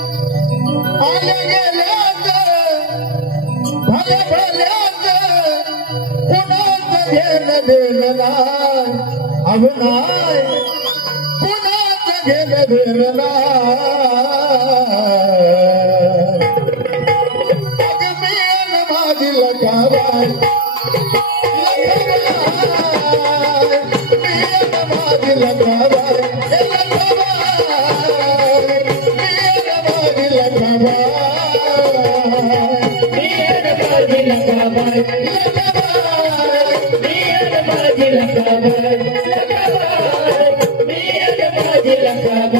आले गेल्यात भले भल्यात कुणाचं घेणं देणं नाही अव नाही कुणाचं घेणं देणं नाही अग मी माझी लकाबाई माझी लकाबाई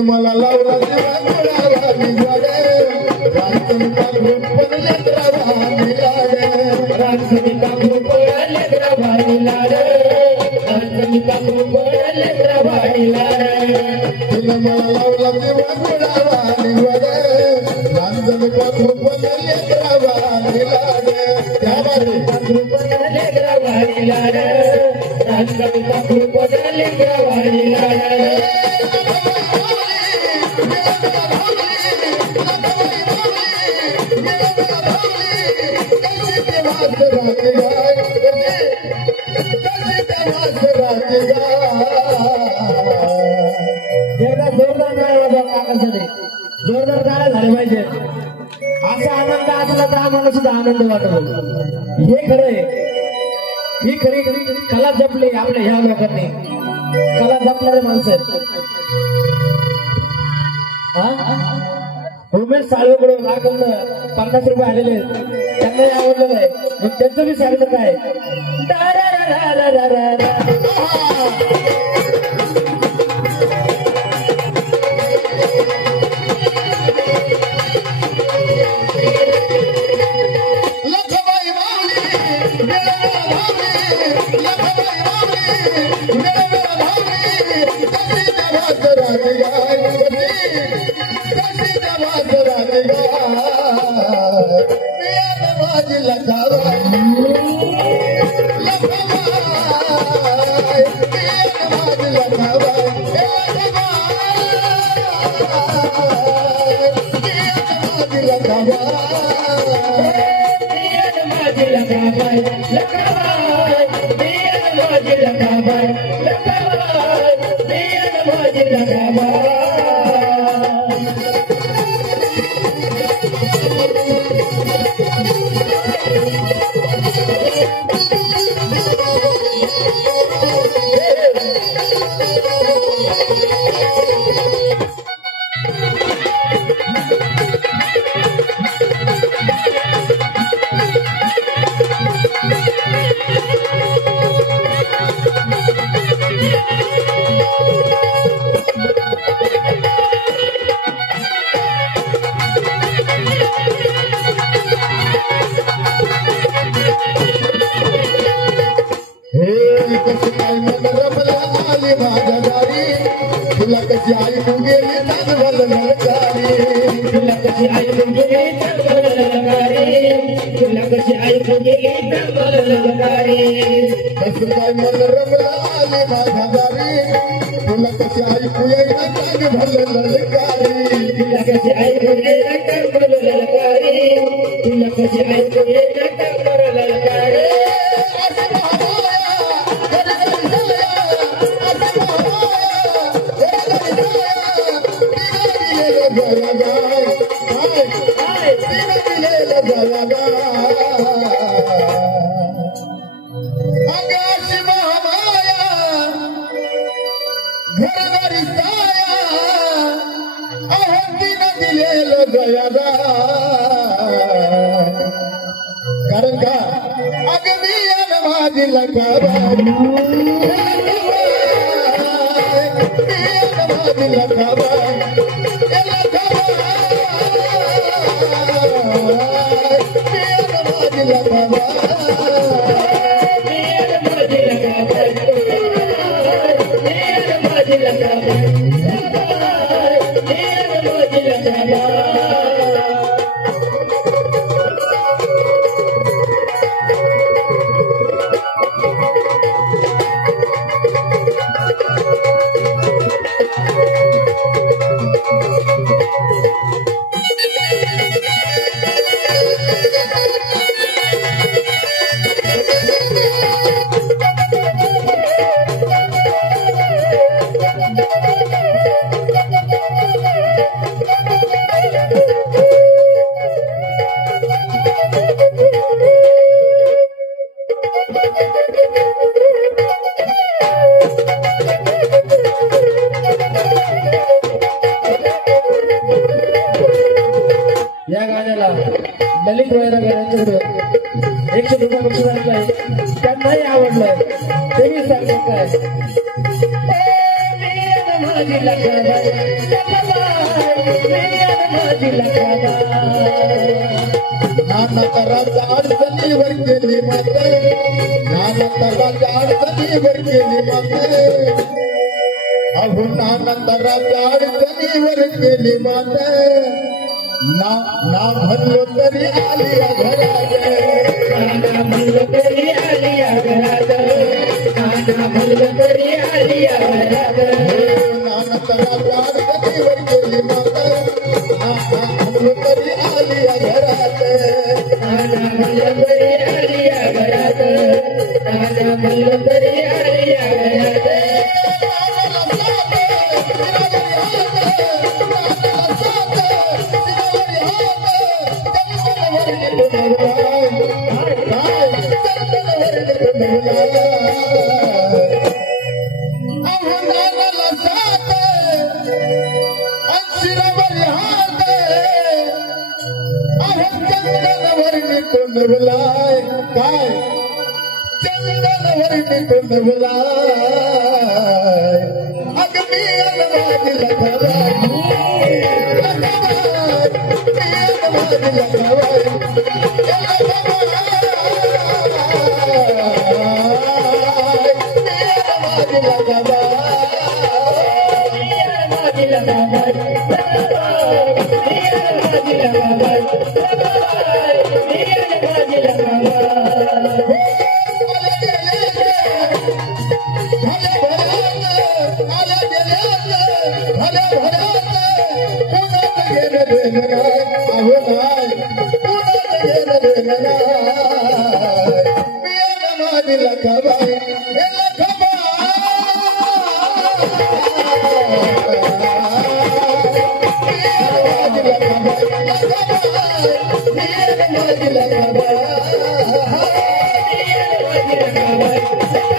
मला लावला जोरदार काय झाले पाहिजे असा आनंद असला तर आम्हाला सुद्धा आनंद वाटतो हे खरंय ही खरी कला जपली आपल्या ह्या लोकांनी कला जपणारे माणसं उमेश साळवेकडून आकडनं 50 रुपये आलेले त्यांनाही आवडलेलं आहे मग त्यांचं मी सांगतो काय कशी आई गेली चांगल ललकारी तुला कशी ऐकून गेली चांगल ललकारी तुला कशी ऐकून गेली चांगल ललकारी कसं काय मन रमला आली माझ्या दारी तुला कशी ऐकू येईना चांगल ललकारी तुला कशी ऐकून गेली चांगल ललकारी तुला कशी ऐकून गेली चांगल ललकारी कारण का अगदी माझी लखाबाई माझी लखाबाई माझी या गाण्याला ललित वैराग यांच्याकडे 100 रुपये बक्षीस आहे त्यांनाही आवडलं ते मी सांगतो काय माझी लखाबाई माझी लखाबाई नाना कराच्या अडचणीवर गेली माते नाना कराच्या अडचणीवर गेली माते अहो नाना कराच्या अडचणीवर गेली माते ना म्हणलो तरी आली घरात नाना म्हणलं तरी आली घरात नाना म्हणलं तरी आली घरात नाना कराच्या अडचणीवर गेली माते नाना म्हणलो तरी आली घरात नाना म्हणलं तरी आली घरात नाना म्हणलं तरी आली घरात काय चंदनवर निकुंज बुलाय अगदी माझी लखाबाई माझी लखाबाई Bye.